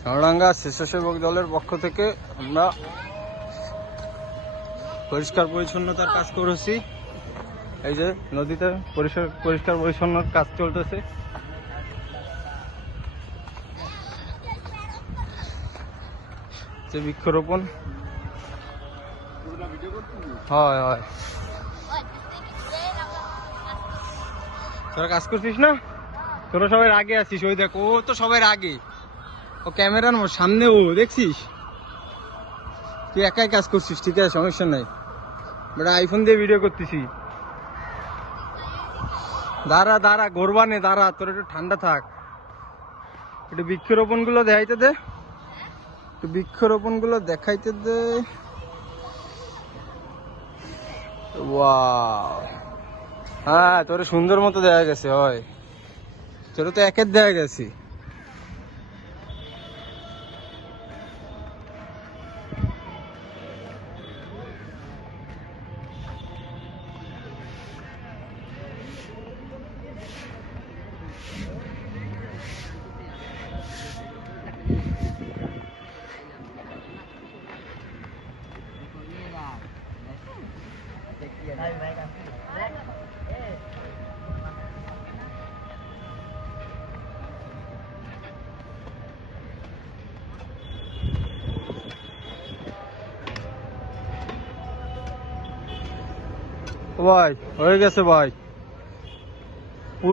সোনাডাঙ্গা স্বেচ্ছাসেবক দলের পক্ষ থেকে আমরা পরিষ্কার পরিচ্ছন্নতার কাজ করেছি। এই যে নদীতে পরিষ্কার পরিচ্ছন্নতার কাজ চলতেছে। যে বৃক্ষরোপণ হয় হয়। তোরা কাজ করছিস না? তোরা সবাই আগে আছিস। ওই দেখ, ও তো সবাই আগে, ও ক্যামেরার সামনে, ও দেখছিস? তুই একাই কাজ করছিস, ঠিক আছে, সমস্যা নাই। বেটা আইফোন দিয়ে ভিডিও করতেছি। দাঁড়া দাঁড়া, গরবানে দাঁড়া, তোর একটু ঠান্ডা থাক। একটু বৃক্ষরোপণ গুলো দেখাইতে দে, একটু বৃক্ষরোপণ গুলো দেখাইতে দে। ওয়াও, হ্যাঁ তোর সুন্দর মতো দেখা গেছে। হয় তোর তো একের দেখা গেছি। ভাই হয়ে গেছে ভাই।